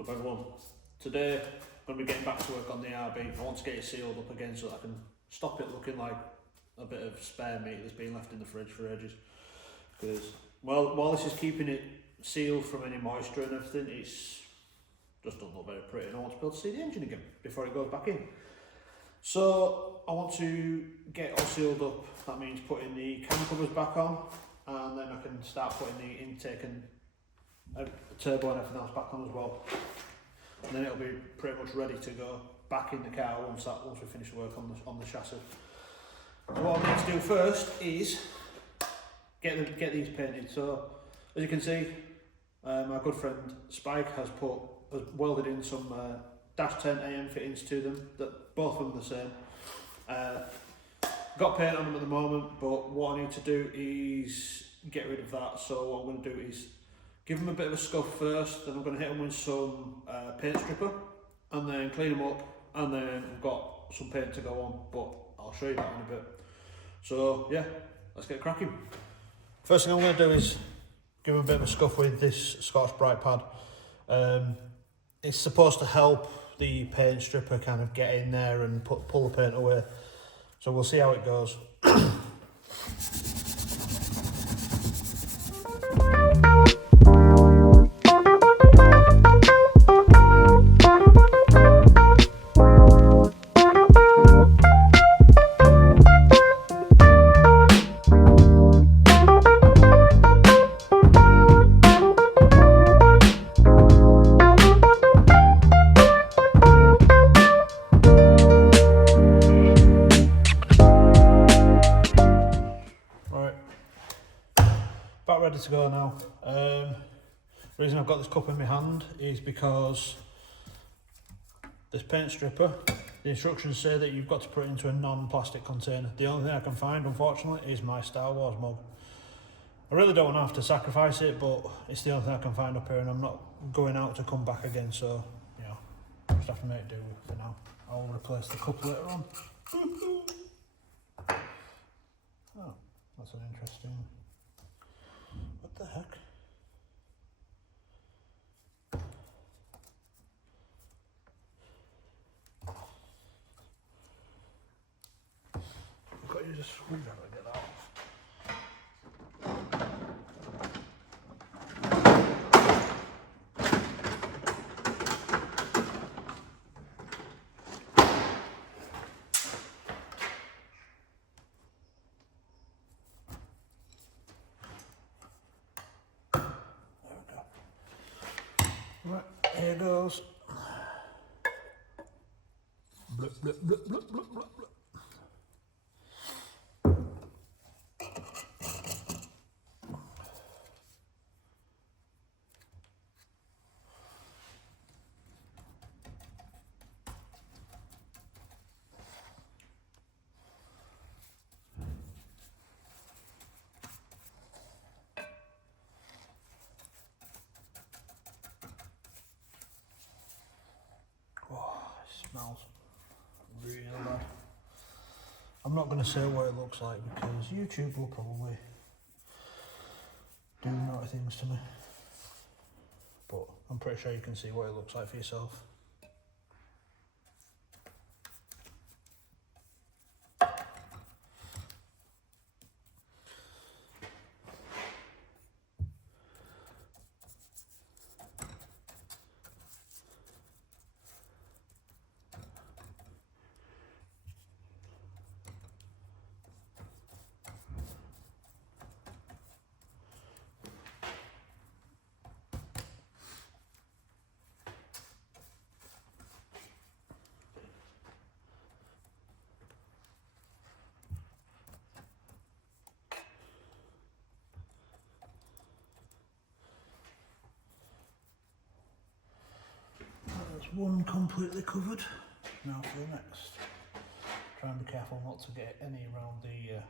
So everyone, today I'm going to be getting back to work on the RB. I want to get it sealed up again so that I can stop it looking like a bit of spare meat that's been left in the fridge for ages. Because while this is keeping it sealed from any moisture and everything, it's just doesn't look very pretty, and I want to be able to see the engine again before it goes back in. So I want to get it all sealed up. That means putting the cam covers back on, and then I can start putting the intake and turbo and everything else back on as well. And then it'll be pretty much ready to go back in the car once we finish work on the chassis. So what I need to do first is get these painted. So as you can see, my good friend Spike has welded in some dash 10 AM fittings to them, that both of them are the same. Got paint on them at the moment, but what I need to do is get rid of that. So what I'm going to do is give them a bit of a scuff first, then I'm going to hit them with some paint stripper, and then clean them up, and then we've got some paint to go on, but I'll show you that in a bit. So yeah, let's get cracking. First thing I'm going to do is give them a bit of a scuff with this Scotch Brite pad. It's supposed to help the paint stripper kind of get in there and pull the paint away. So we'll see how it goes. Ready to go now. The reason I've got this cup in my hand is because this paint stripper, the instructions say that you've got to put it into a non-plastic container. The only thing I can find, unfortunately, is my Star Wars mug. I really don't want to have to sacrifice it, but it's the only thing I can find up here, and I'm not going out to come back again, so you know, I just have to make do for now. I'll replace the cup later on. Oh, that's an interesting. What the heck? I've got to use a screwdriver to get that off. Right, here goes. Blip, blip, blip, blip, blip, blip, blip. Smells really bad. I'm not going to say what it looks like because YouTube will probably do naughty things to me, but I'm pretty sure you can see what it looks like for yourself. There's one completely covered. Now for the next. Try and be careful not to get any around the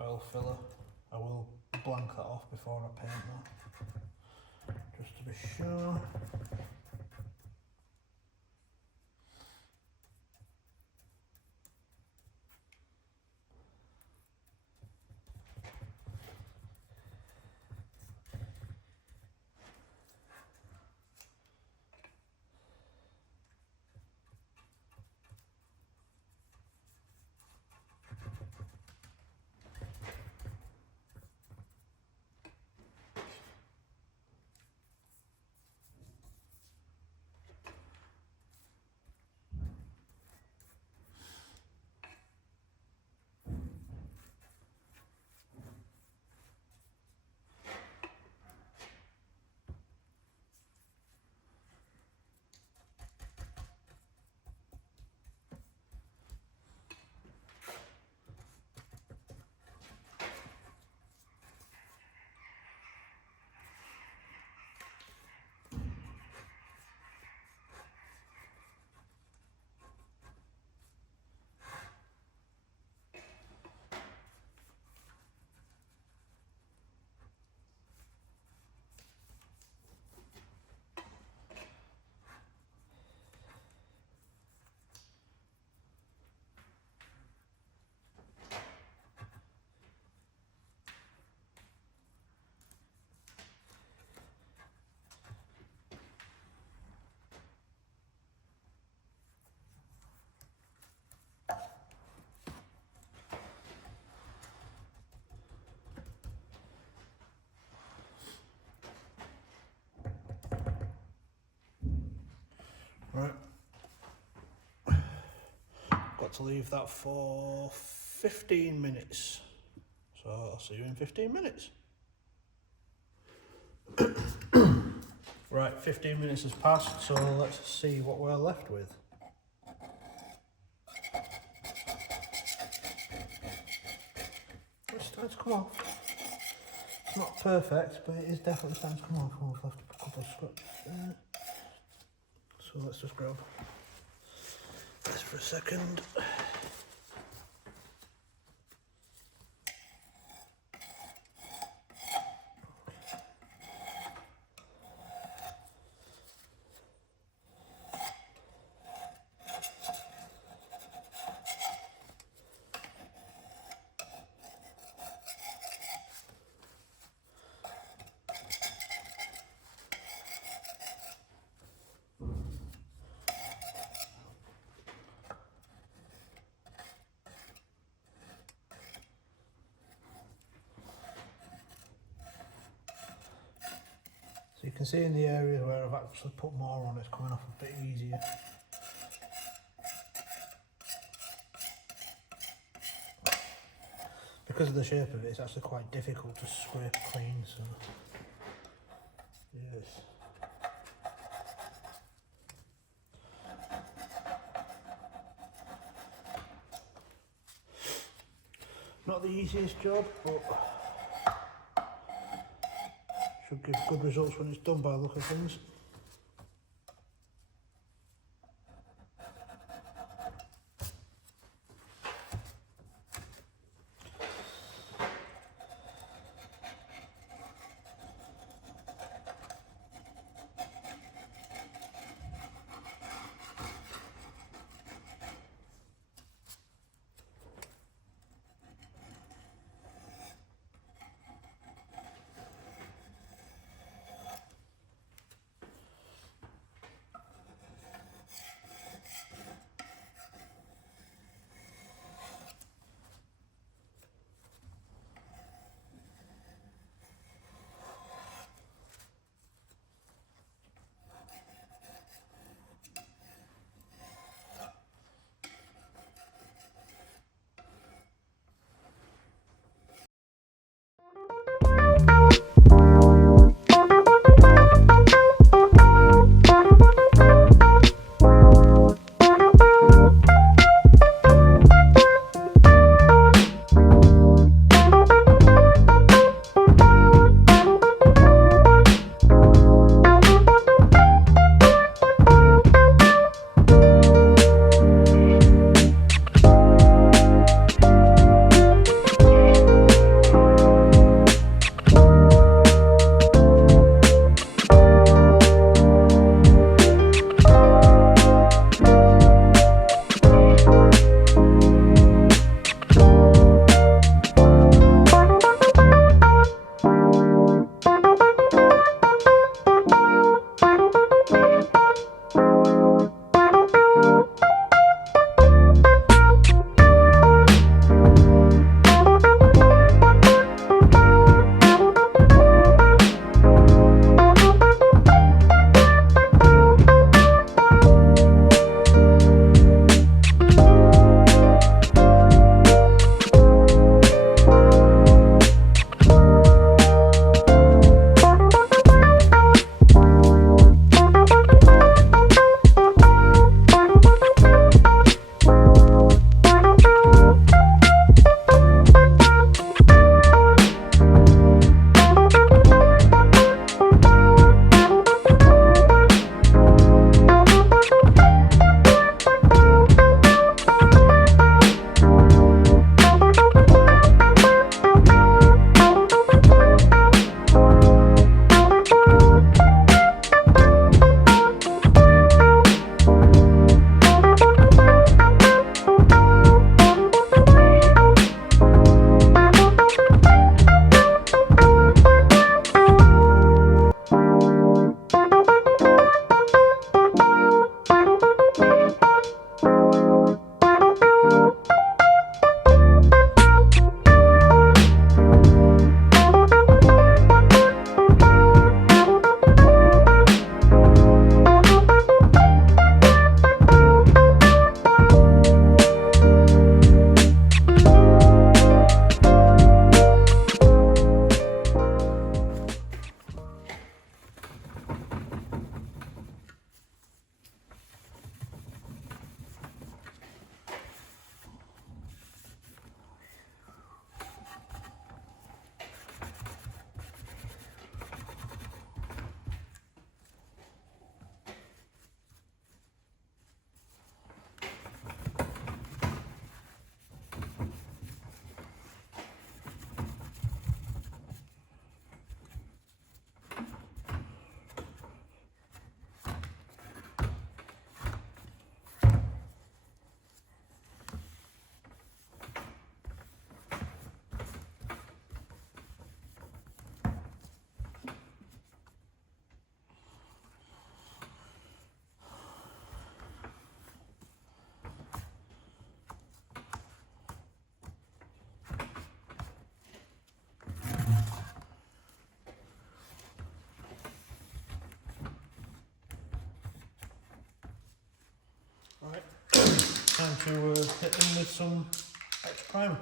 oil filler. I will blank that off before I paint that, just to be sure. Right. Got to leave that for 15 minutes. So I'll see you in 15 minutes. Right, 15 minutes has passed, so let's see what we're left with. It's starting to come off. It's not perfect, but it is definitely starting to come off. Oh, I've left a couple of scraps there. So let's just grab this for a second. So you can see in the areas where I've actually put more on, it's coming off a bit easier. Because of the shape of it, it's actually quite difficult to scrape clean, so yes. Not the easiest job, but should give good results when it's done by the look of things. Right, time to hit them with some extra primer.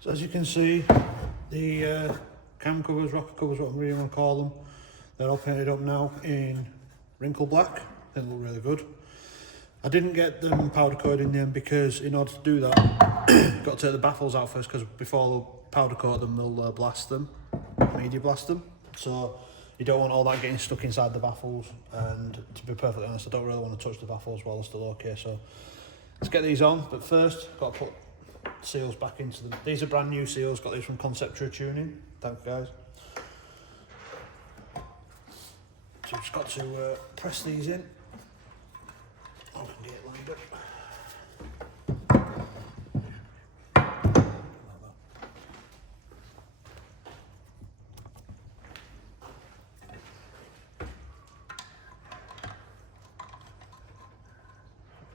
So as you can see, the cam covers, rocker covers, what I'm really want to call them, they're all painted up now in wrinkle black. They look really good. I didn't get them powder coated in the end because in order to do that, got to take the baffles out first, because before they'll powder coat them, they'll blast them, media blast them. So you don't want all that getting stuck inside the baffles, and to be perfectly honest, I don't really want to touch the baffles while they're still okay. So let's get these on, but first got to put seals back into them. These are brand new seals, got these from Conceptra Tuning. Thanks guys. So just got to press these in. I can get it lined up.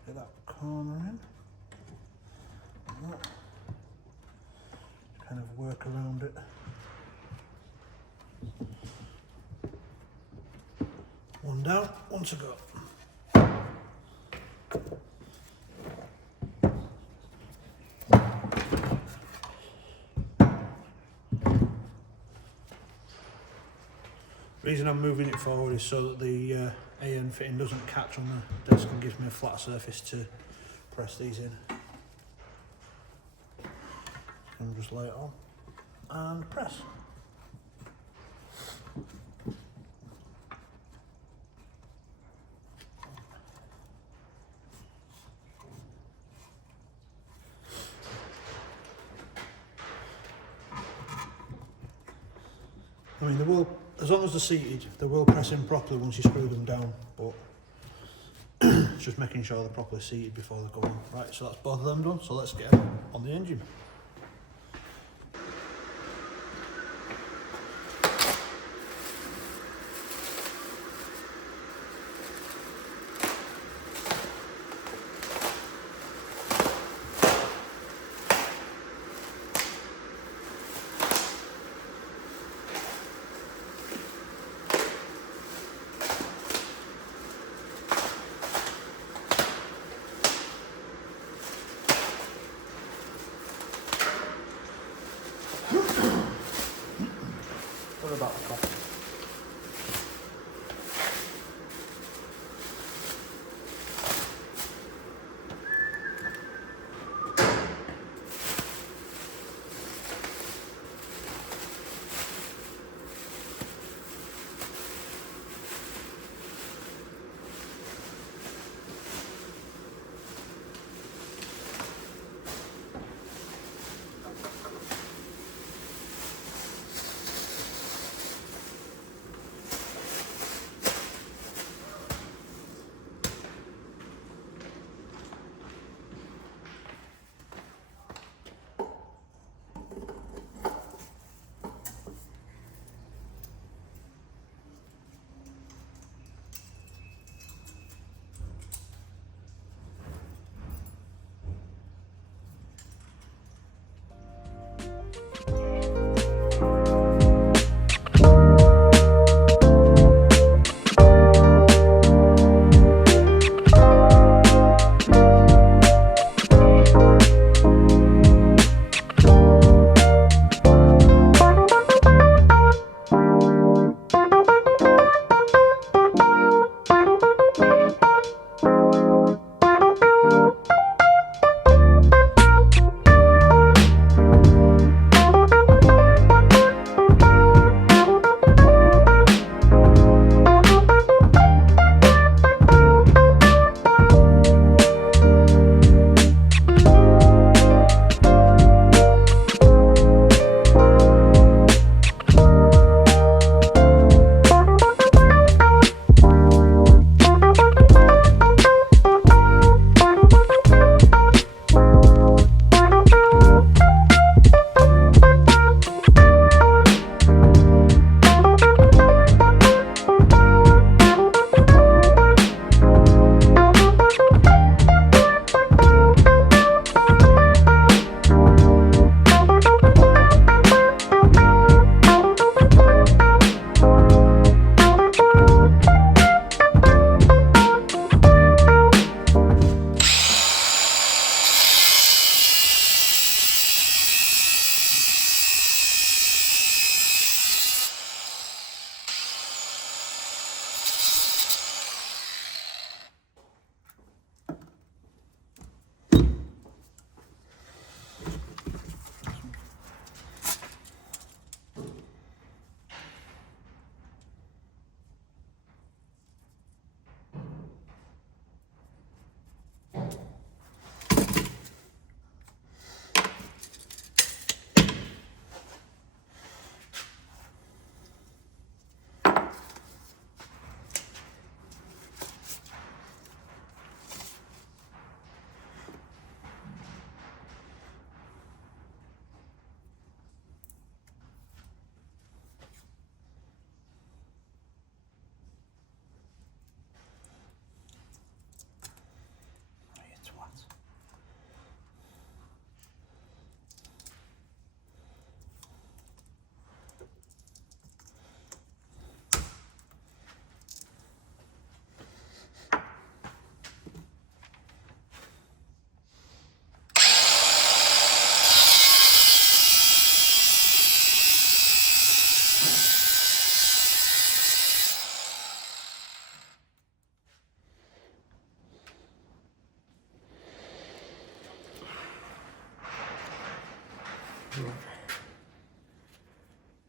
Get that corner in. Like that. Kind of work around it. One down, one to go. The reason I'm moving it forward is so that the AN fitting doesn't catch on the desk and gives me a flat surface to press these in. And just lay it on and press. I mean, they will, as long as they're seated, they will press in properly once you screw them down, but it's just making sure they're properly seated before they go on. Right, so that's both of them done, so let's get them on the engine.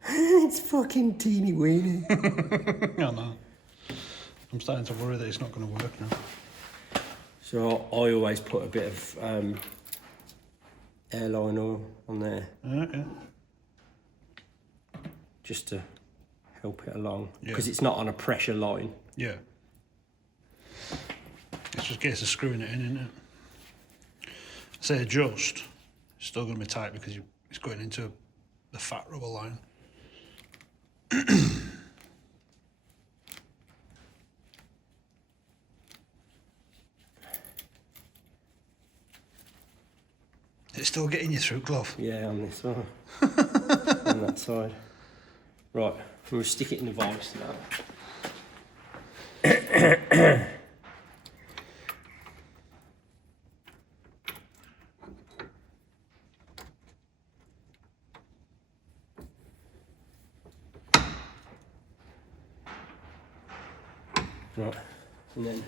It's fucking teeny weeny. I know. I'm starting to worry that it's not going to work now. So I always put a bit of airline oil on there. Okay. Just to help it along. Yeah. Because it's not on a pressure line. Yeah. It's just a case of screwing it in, isn't it? Say adjust, it's still going to be tight because it's going into the fat rubber line. It's still getting you through, glove. Yeah, on this one. On that side. Right, we'll stick it in the vice now. Right, and then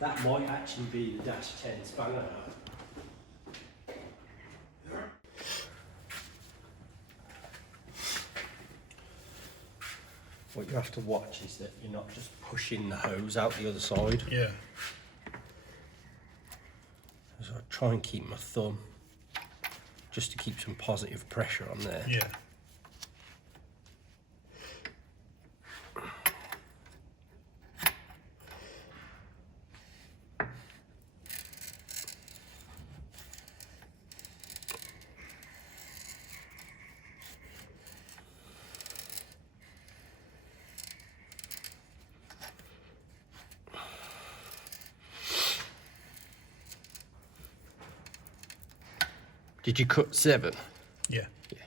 that might actually be the -10 spanner. What you have to watch is that you're not just pushing the hose out the other side. Yeah. So I try and keep my thumb just to keep some positive pressure on there. Yeah. Did you cut 7? Yeah. Yeah.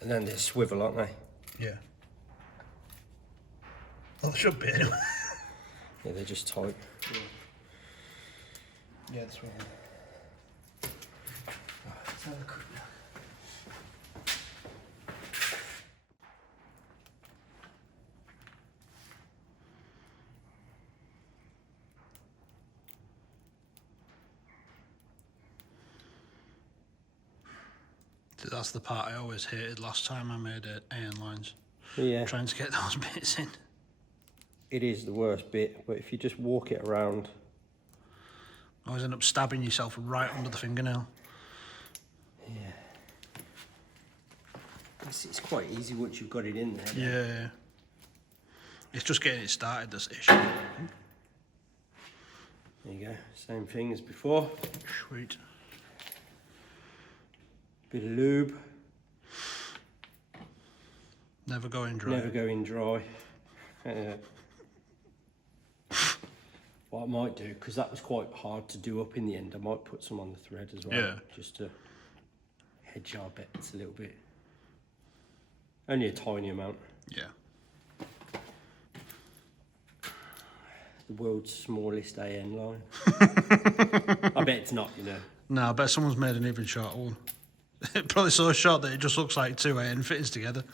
And then they swivel, aren't they? Yeah. Well, they should be anyway. Yeah, they're just tight. Yeah, that's right. Let's have a quick look. That's the part I always hated last time I made iron lines. Yeah, Trying to get those bits in. it is the worst bit, but if you just walk it around. Always end up stabbing yourself right under the fingernail. Yeah. It's quite easy once you've got it in there. Yeah. It's just getting it started, this issue. There you go, same thing as before. Sweet. Bit of lube. Never going dry. Never going dry. What I might do, because that was quite hard to do up in the end, I might put some on the thread as well. Yeah. Just to hedge our bets a little bit. Only a tiny amount. Yeah. The world's smallest AN line. I bet it's not, you know. No, I bet someone's made an even shorter one. Probably so short that it just looks like 2 AN fittings together.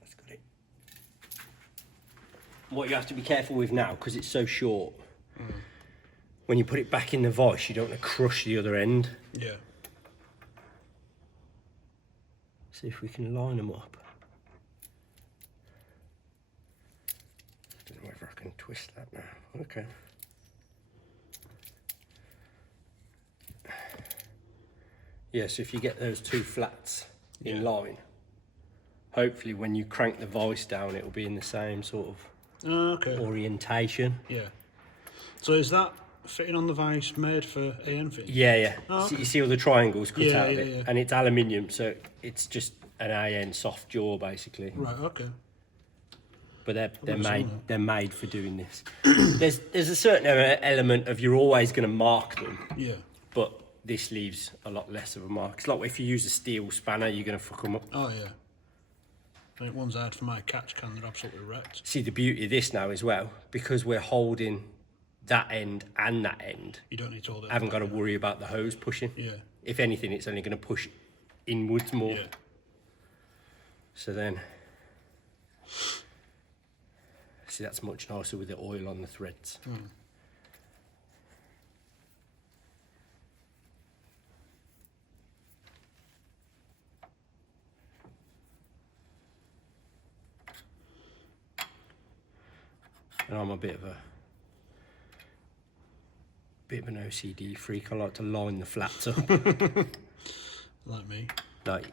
That's got it. What you have to be careful with now, because it's so short, when you put it back in the vise, you don't want to crush the other end. Yeah. See if we can line them up. I don't know whether I can twist that now. Okay. Yeah, so if you get those 2 flats in line, hopefully when you crank the vise down, it'll be in the same sort of Okay. orientation. Yeah. So is that fitting on the vise made for AN fitting? Yeah, yeah. Oh, So okay. you see all the triangles cut Yeah, out of yeah, it, yeah. and it's aluminium, so it's just an AN soft jaw basically. Right, okay. but I've seen they're made for doing this. there's a certain element of you're always going to mark them, Yeah. but this leaves a lot less of a mark. It's like if you use a steel spanner, you're going to fuck them up. Oh yeah. I think ones I had for my catch can, they're absolutely wrecked. See the beauty of this now as well, because we're holding that end and that end. You don't need to hold it. I haven't got to worry about the hose pushing. Yeah. If anything, it's only going to push inwards more. Yeah. So then, see, that's much nicer with the oil on the threads. And I'm a bit of an OCD freak. I like to line the flats up. Like me. Like,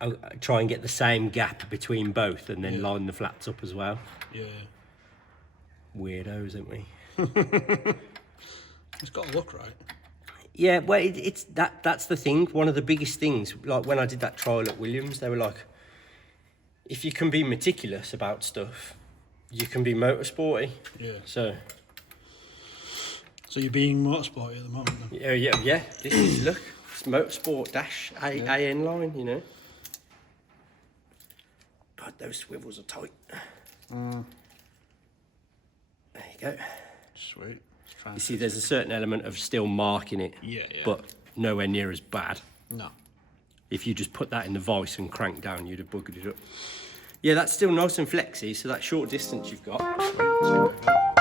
I try and get the same gap between both and then Yeah. line the flats up as well. Yeah. Weirdos, aren't we? It's got to look right. Yeah, well, it's that's the thing. One of the biggest things, like when I did that trial at Williams, they were like, if you can be meticulous about stuff, you can be motorsporty. Yeah. So you're being motorsporty at the moment then? yeah. This is, look, it's motorsport dash AN line, you know. God, those swivels are tight. There you go. Sweet. You see, there's a certain element of still marking it, Yeah. but nowhere near as bad. No. If you just put that in the vice and crank down, you'd have buggered it up. Yeah, that's still nice and flexy, so that short distance you've got. Sweet.